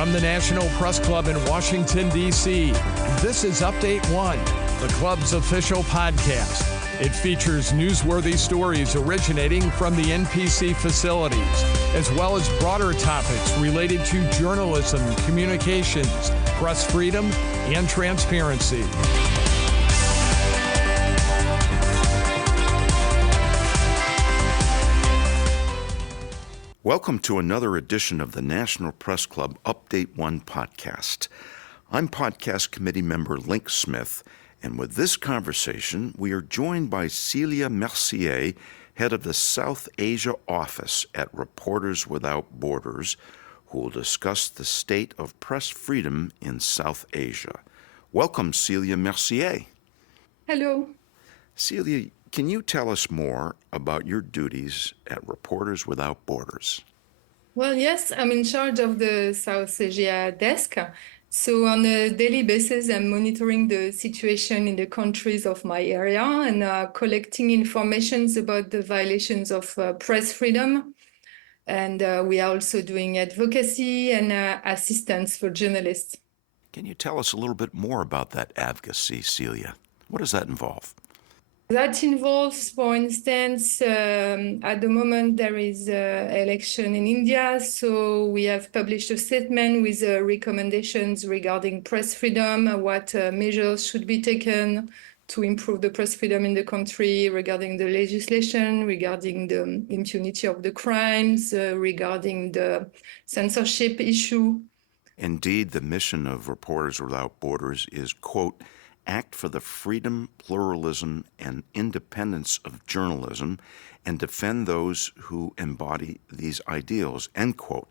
From the National Press Club in Washington, D.C., this is Update One, the club's official podcast. It features newsworthy stories originating from the NPC facilities, as well as broader topics related to journalism, communications, press freedom, and transparency. Welcome to another edition of the National Press Club Update One podcast. I'm podcast committee member Link Smith, and with this conversation, we are joined by Celia Mercier, head of the South Asia office at Reporters Without Borders, who will discuss the state of press freedom in South Asia. Welcome, Celia Mercier. Hello. Celia, can you tell us more about your duties at Reporters Without Borders? Well, yes, I'm in charge of the South Asia desk. So on a daily basis, I'm monitoring the situation in the countries of my area and collecting information about the violations of press freedom. And we are also doing advocacy and assistance for journalists. Can you tell us a little bit more about that advocacy, Celia? What does that involve? That involves, for instance, at the moment there is an election in India, so we have published a statement with recommendations regarding press freedom, what measures should be taken to improve the press freedom in the country, regarding the legislation, regarding the impunity of the crimes, regarding the censorship issue. Indeed, the mission of Reporters Without Borders is, quote, act for the freedom, pluralism, and independence of journalism and defend those who embody these ideals, end quote.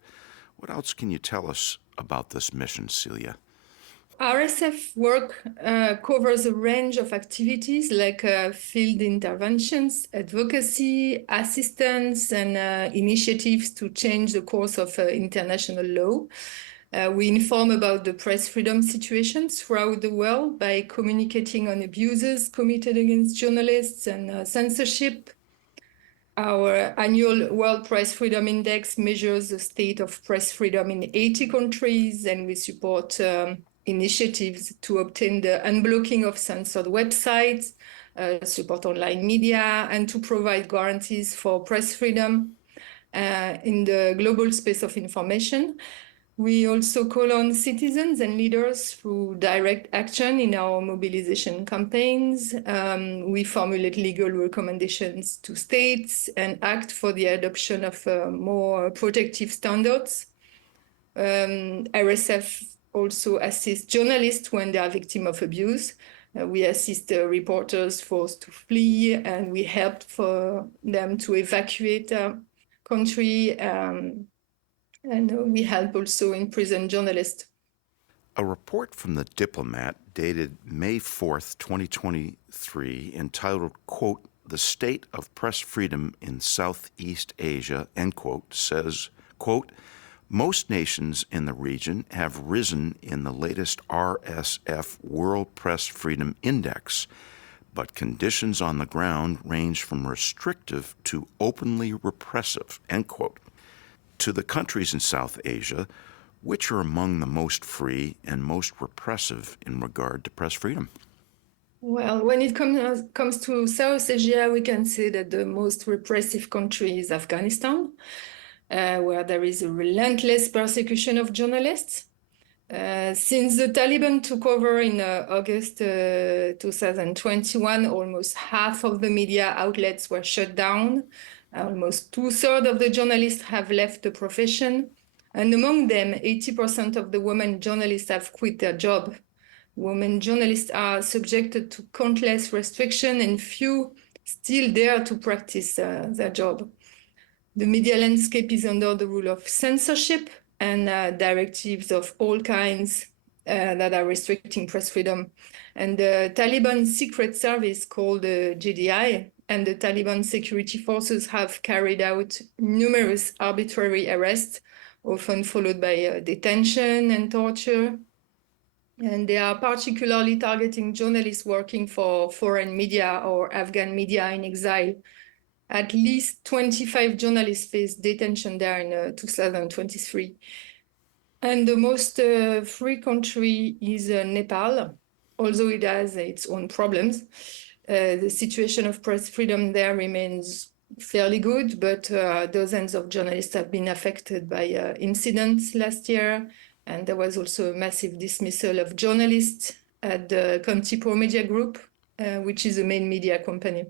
What else can you tell us about this mission, Celia? RSF work covers a range of activities like field interventions, advocacy, assistance, and initiatives to change the course of international law. We inform about the press freedom situations throughout the world by communicating on abuses committed against journalists and censorship. Our annual World Press Freedom Index measures the state of press freedom in 80 countries, and we support initiatives to obtain the unblocking of censored websites, support online media, and to provide guarantees for press freedom in the global space of information. We also call on citizens and leaders through direct action in our mobilization campaigns. We formulate legal recommendations to states and act for the adoption of more protective standards. RSF also assists journalists when they are victims of abuse. We assist reporters forced to flee, and we help for them to evacuate country. And we help also imprisoned journalists. A report from The Diplomat dated May 4th, 2023, entitled, quote, The State of Press Freedom in Southeast Asia, end quote, says, quote, most nations in the region have risen in the latest RSF World Press Freedom Index, but conditions on the ground range from restrictive to openly repressive, end quote. To the countries in South Asia, which are among the most free and most repressive in regard to press freedom? Well, when it comes to South Asia, we can say that the most repressive country is Afghanistan, where there is a relentless persecution of journalists. Since the Taliban took over in August 2021, almost half of the media outlets were shut down. Almost 2/3 of the journalists have left the profession, and among them, 80% of the women journalists have quit their job. Women journalists are subjected to countless restrictions, and few still dare to practice their job. The media landscape is under the rule of censorship and directives of all kinds that are restricting press freedom. And the Taliban secret service called the JDI and the Taliban security forces have carried out numerous arbitrary arrests, often followed by detention and torture. And they are particularly targeting journalists working for foreign media or Afghan media in exile. At least 25 journalists faced detention there in 2023. And the most free country is Nepal, although it has its own problems. The situation of press freedom there remains fairly good, but dozens of journalists have been affected by incidents last year. And there was also a massive dismissal of journalists at the Kantipur Media Group, which is a main media company.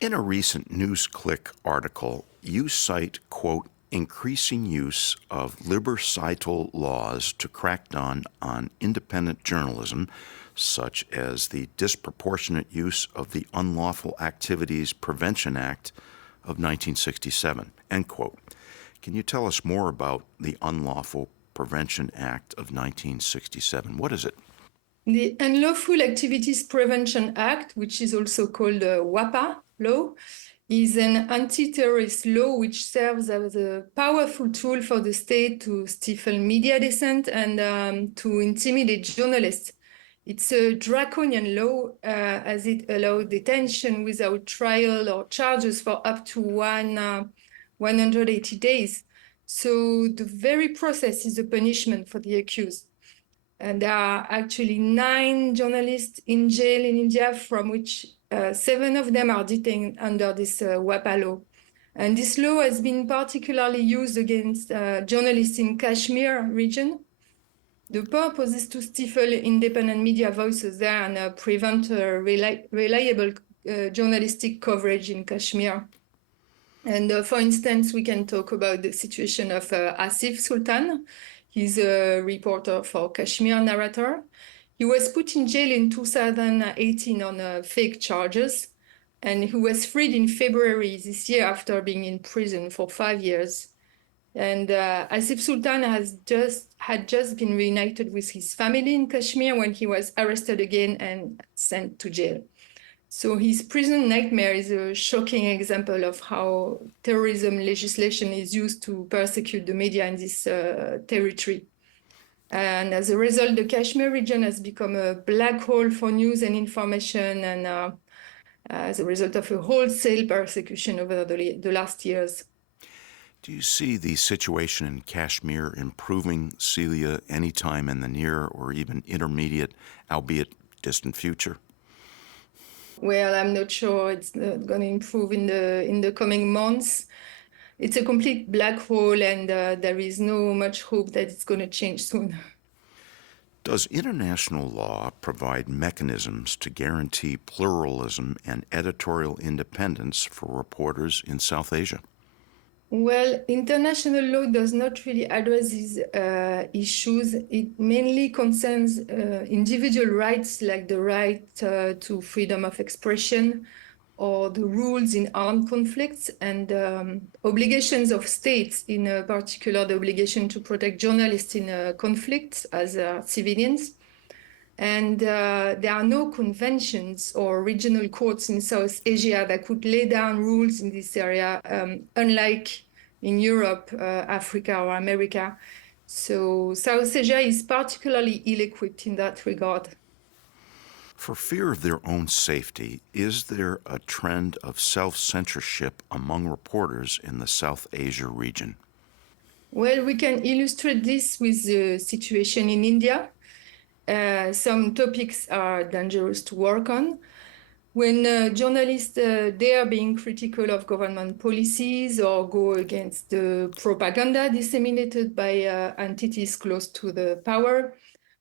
In a recent NewsClick article, you cite, quote, increasing use of libercital laws to crack down on independent journalism, such as the disproportionate use of the Unlawful Activities Prevention Act of 1967, end quote. Can you tell us more about the Unlawful Prevention Act of 1967? What is it? The Unlawful Activities Prevention Act, which is also called WAPA law, is an anti-terrorist law which serves as a powerful tool for the state to stifle media dissent and to intimidate journalists. It's a draconian law as it allows detention without trial or charges for up to 180 days. So the very process is a punishment for the accused. And there are actually 9 journalists in jail in India, from which 7 of them are detained under this WAPA law. And this law has been particularly used against journalists in Kashmir region. The purpose is to stifle independent media voices there and prevent reliable journalistic coverage in Kashmir. And for instance, we can talk about the situation of Asif Sultan. He's a reporter for Kashmir Narrator. He was put in jail in 2018 on fake charges, and he was freed in February this year after being in prison for 5 years. And Asif Sultan had just been reunited with his family in Kashmir when he was arrested again and sent to jail. So his prison nightmare is a shocking example of how terrorism legislation is used to persecute the media in this territory. And as a result, the Kashmir region has become a black hole for news and information, and as a result of a wholesale persecution over the last years. Do you see the situation in Kashmir improving, Celia, anytime in the near or even intermediate, albeit distant future? Well, I'm not sure it's going to improve in the coming months. It's a complete black hole, and there is no much hope that it's going to change soon. Does international law provide mechanisms to guarantee pluralism and editorial independence for reporters in South Asia? Well, international law does not really address these issues. It mainly concerns individual rights, like the right to freedom of expression or the rules in armed conflicts, and obligations of states, in particular the obligation to protect journalists in conflicts as civilians. And there are no conventions or regional courts in South Asia that could lay down rules in this area, unlike in Europe, Africa, or America. So South Asia is particularly ill-equipped in that regard. For fear of their own safety, is there a trend of self-censorship among reporters in the South Asia region? Well, we can illustrate this with the situation in India. Some topics are dangerous to work on. When journalists dare being critical of government policies or go against the propaganda disseminated by entities close to the power,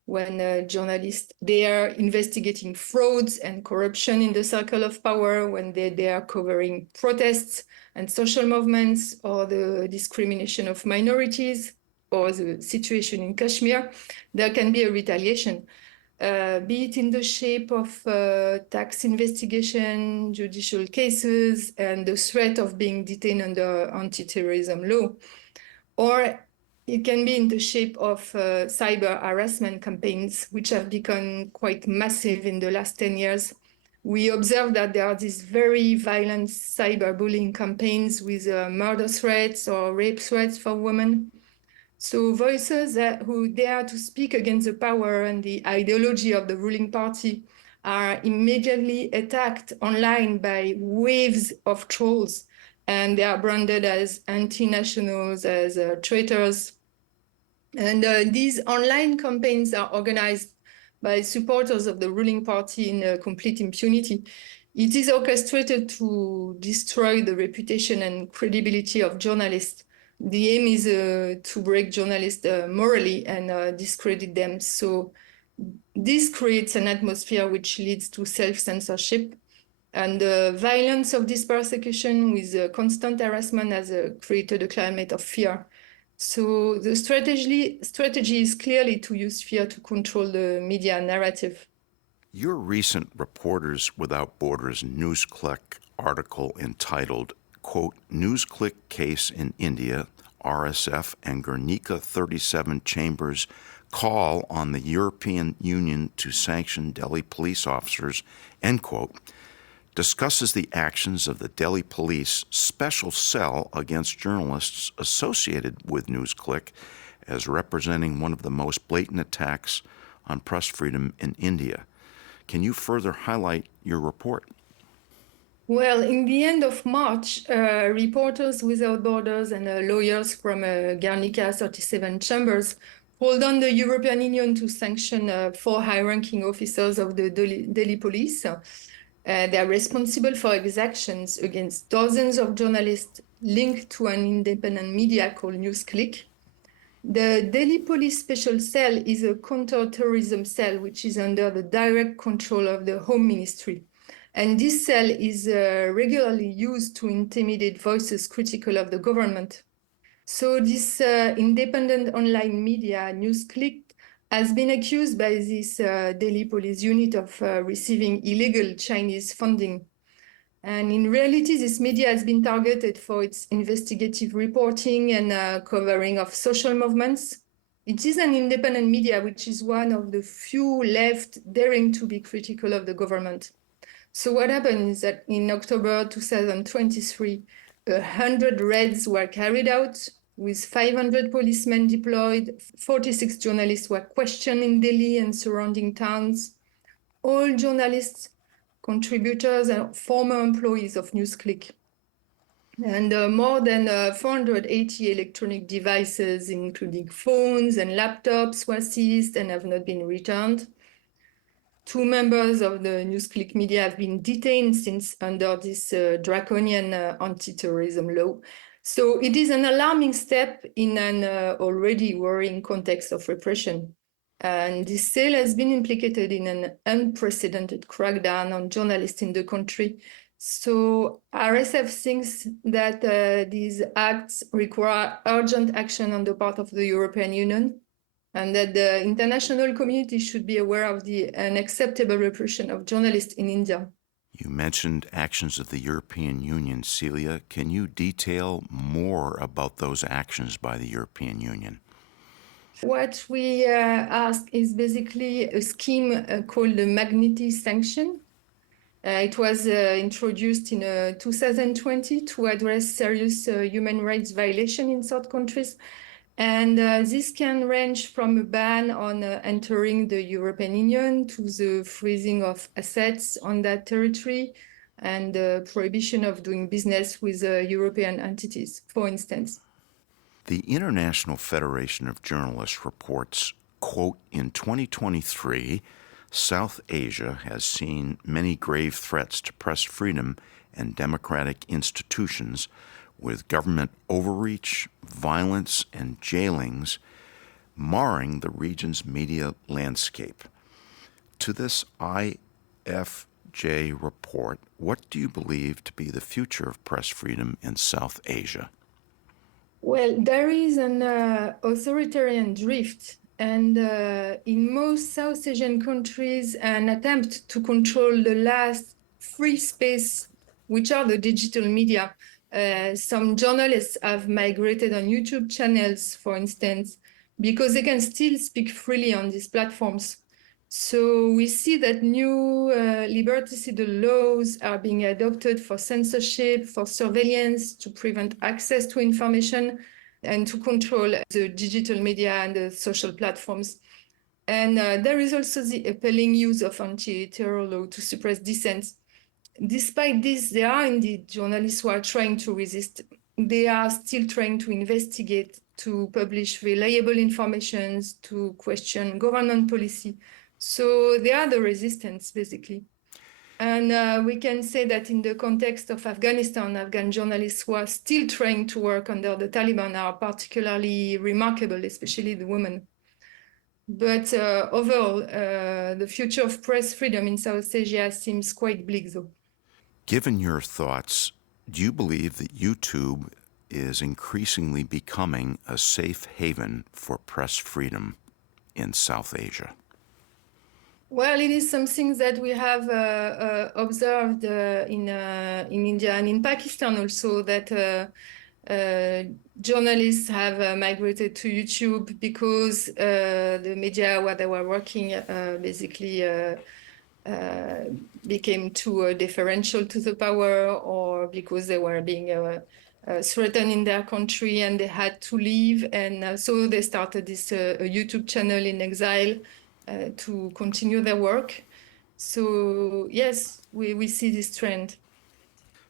when journalists dare investigating frauds and corruption in the circle of power, when they dare covering protests and social movements or the discrimination of minorities or the situation in Kashmir, there can be a retaliation. Be it in the shape of tax investigation, judicial cases, and the threat of being detained under anti-terrorism law. Or it can be in the shape of cyber harassment campaigns, which have become quite massive in the last 10 years. We observe that there are these very violent cyberbullying campaigns with murder threats or rape threats for women. So voices who dare to speak against the power and the ideology of the ruling party are immediately attacked online by waves of trolls, and they are branded as anti-nationals, as traitors. And these online campaigns are organized by supporters of the ruling party in complete impunity. It is orchestrated to destroy the reputation and credibility of journalists. The aim is to break journalists morally and discredit them. So this creates an atmosphere which leads to self-censorship. And the violence of this persecution with constant harassment has created a climate of fear. So the strategy is clearly to use fear to control the media narrative. Your recent Reporters Without Borders NewsClick article entitled, quote, NewsClick Case in India, RSF and Guernica 37 Chambers Call on the European Union to Sanction Delhi Police Officers, end quote, discusses the actions of the Delhi Police Special Cell against journalists associated with NewsClick as representing one of the most blatant attacks on press freedom in India. Can you further highlight your report? Well, in the end of March, Reporters Without Borders and lawyers from Guernica 37 Chambers called on the European Union to sanction 4 high-ranking officers of the Delhi Police. They are responsible for exactions against dozens of journalists linked to an independent media called NewsClick. The Delhi Police Special Cell is a counter-terrorism cell which is under the direct control of the Home Ministry. And this cell is regularly used to intimidate voices critical of the government. So this independent online media, NewsClick, has been accused by this Delhi police unit of receiving illegal Chinese funding. And in reality, this media has been targeted for its investigative reporting and covering of social movements. It is an independent media, which is one of the few left daring to be critical of the government. So what happened is that in October 2023, 100 raids were carried out with 500 policemen deployed. 46 journalists were questioned in Delhi and surrounding towns. All journalists, contributors, and former employees of NewsClick. And more than 480 electronic devices, including phones and laptops, were seized and have not been returned. 2 members of the NewsClick media have been detained since under this draconian anti-terrorism law. So it is an alarming step in an already worrying context of repression. And this cell has been implicated in an unprecedented crackdown on journalists in the country. So RSF thinks that these acts require urgent action on the part of the European Union, and that the international community should be aware of the unacceptable repression of journalists in India. You mentioned actions of the European Union. Celia, can you detail more about those actions by the European Union? What we ask is basically a scheme called the Magnitsky sanction. It was introduced in 2020 to address serious human rights violations in third countries. And this can range from a ban on entering the European Union to the freezing of assets on that territory and the prohibition of doing business with European entities, for instance. The International Federation of Journalists reports, quote, in 2023, South Asia has seen many grave threats to press freedom and democratic institutions, with government overreach, violence, and jailings marring the region's media landscape. To this IFJ report, what do you believe to be the future of press freedom in South Asia? Well, there is an authoritarian drift, and in most South Asian countries, an attempt to control the last free space, which are the digital media. Some journalists have migrated on YouTube channels, for instance, because they can still speak freely on these platforms. So we see that new liberticidal laws are being adopted for censorship, for surveillance, to prevent access to information, and to control the digital media and the social platforms. And there is also the appalling use of anti-terror law to suppress dissent. Despite this, there are indeed journalists who are trying to resist. They are still trying to investigate to publish reliable information, to question government policy. So they are the resistance, basically. And we can say that in the context of Afghanistan, Afghan journalists who are still trying to work under the Taliban are particularly remarkable, especially the women. But overall, the future of press freedom in South Asia seems quite bleak, though. Given your thoughts, do you believe that YouTube is increasingly becoming a safe haven for press freedom in South Asia? Well, it is something that we have observed in India and in Pakistan also, that journalists have migrated to YouTube because the media where they were working basically became too deferential to the power, or because they were being threatened in their country and they had to leave. And so they started this YouTube channel in exile to continue their work. So yes, we see this trend.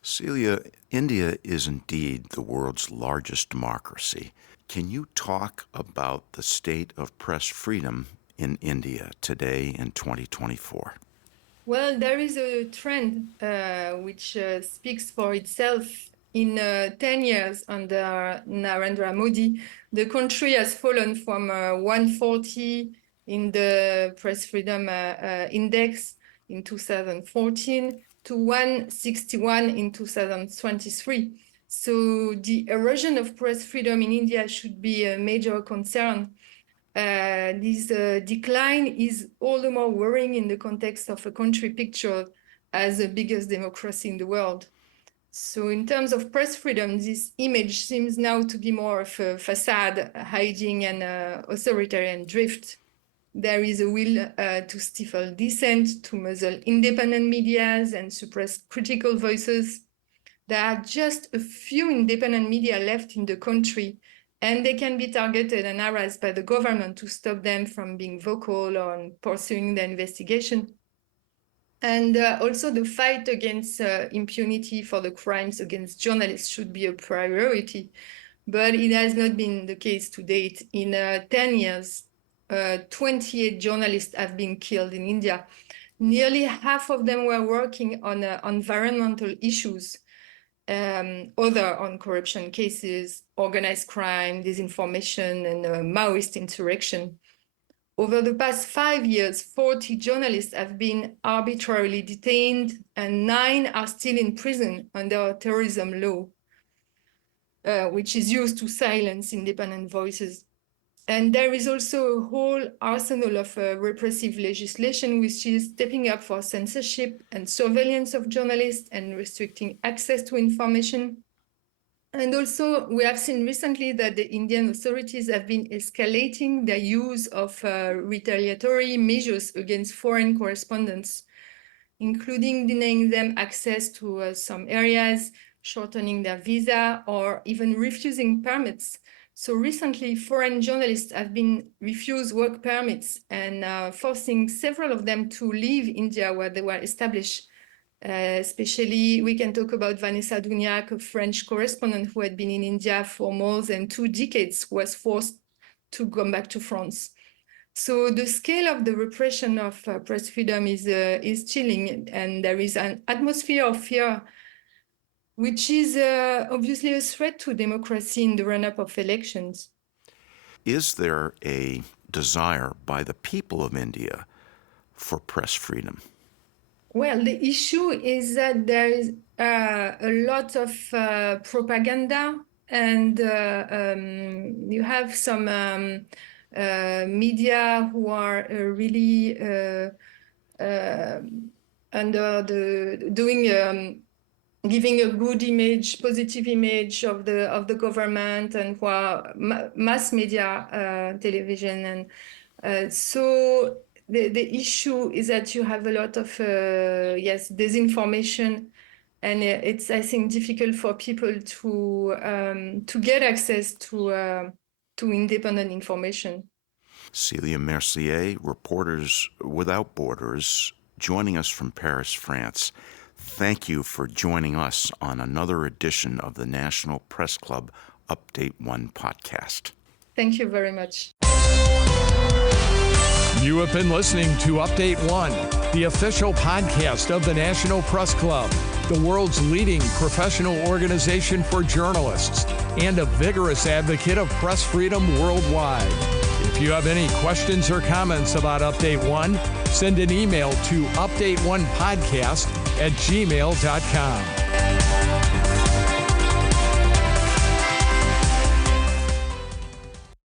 Celia, India is indeed the world's largest democracy. Can you talk about the state of press freedom in India today in 2024? Well, there is a trend which speaks for itself. In 10 years under Narendra Modi, the country has fallen from 140 in the press freedom index in 2014 to 161 in 2023. So the erosion of press freedom in India should be a major concern. This decline is all the more worrying in the context of a country pictured as the biggest democracy in the world. So in terms of press freedom, this image seems now to be more of a facade, hiding an authoritarian drift. There is a will to stifle dissent, to muzzle independent medias and suppress critical voices. There are just a few independent media left in the country, and they can be targeted and harassed by the government to stop them from being vocal or pursuing the investigation. And also the fight against impunity for the crimes against journalists should be a priority, but it has not been the case to date. In 10 years, 28 journalists have been killed in India. Nearly half of them were working on environmental issues, other on corruption cases, organized crime, disinformation, and Maoist insurrection. Over the past 5 years, 40 journalists have been arbitrarily detained, and 9 are still in prison under terrorism law, which is used to silence independent voices. And there is also a whole arsenal of repressive legislation, which is stepping up for censorship and surveillance of journalists and restricting access to information. And also, we have seen recently that the Indian authorities have been escalating their use of retaliatory measures against foreign correspondents, including denying them access to some areas, shortening their visa, or even refusing permits. So recently, foreign journalists have been refused work permits and forcing several of them to leave India where they were established. Especially, we can talk about Vanessa Douniac, a French correspondent who had been in India for more than 2 decades, who was forced to come back to France. So the scale of the repression of press freedom is chilling, and there is an atmosphere of fear, which is obviously a threat to democracy in the run-up of elections. Is there a desire by the people of India for press freedom? Well, the issue is that there is a lot of propaganda, and you have some media who are really under the giving a good image, positive image of the government, and who are mass media, television, and so. The issue is that you have a lot of disinformation, and it's, I think, difficult for people to get access to independent information. Celia Mercier, Reporters Without Borders, joining us from Paris, France. Thank you for joining us on another edition of the National Press Club Update One podcast. Thank you very much. You have been listening to Update One, the official podcast of the National Press Club, the world's leading professional organization for journalists and a vigorous advocate of press freedom worldwide. If you have any questions or comments about Update One, send an email to updateonepodcast@gmail.com.